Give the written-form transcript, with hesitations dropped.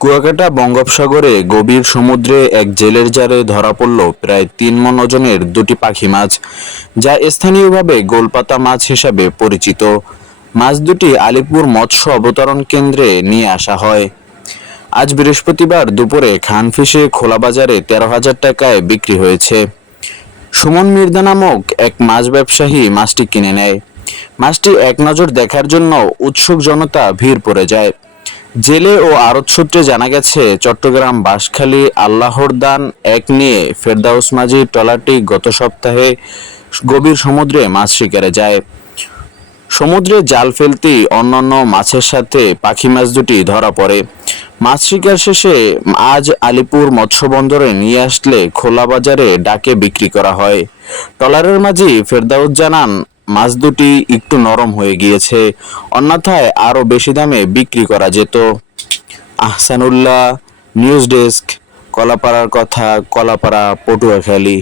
কুয়াকাটা বঙ্গোপসাগরে গভীর সমুদ্রে এক জেলের জালে ধরা পড়ল প্রায় ৩ মণ ওজনের দুটি পাখি মাছ, যা স্থানীয়ভাবে গোলপাতা মাছ হিসাবে পরিচিত। মাছ দুটি আলিপুর মৎস্য অবতরণ কেন্দ্রে নিয়ে আসা হয়। আজ বৃহস্পতিবার দুপুরে খানফিশে খোলা বাজারে ১৩,০০০ টাকায় বিক্রি হয়েছে। সুমন মির্জা নামক এক মাছ ব্যবসায়ী মাছটি কিনে নেয়। মাছটি এক নজর দেখার জন্য উৎসুক জনতা ভিড় পড়ে যায়। জেলে ও আড়ত সূত্রে জানা গেছে, চট্টগ্রাম বাঁশখালী আল্লাহর দান এক নিয়ে ফেরদাউস মাঝির ট্রলারটি গত সপ্তাহে গভীর সমুদ্রে মাছ শিকারে যায়। সমুদ্রে জাল ফেলতেই অন্যান্য মাছের সাথে পাখি মাছ দুটি ধরা পড়ে। মাছ শিকার শেষে আজ আলিপুর মৎস্য বন্দরে নিয়ে আসলে খোলা বাজারে ডাকে বিক্রি করা হয়। ট্রলারের মাঝি ফেরদাউস জানান, মাছ দুটি একটু নরম হয়ে গিয়েছে, অন্যথায় আরো বেশি দামে বিক্রি করা যেত। আহসানুল্লাহ, নিউজ ডেস্ক, কলাপাড়ার কথা, কলাপাড়া, পটুয়াখালী।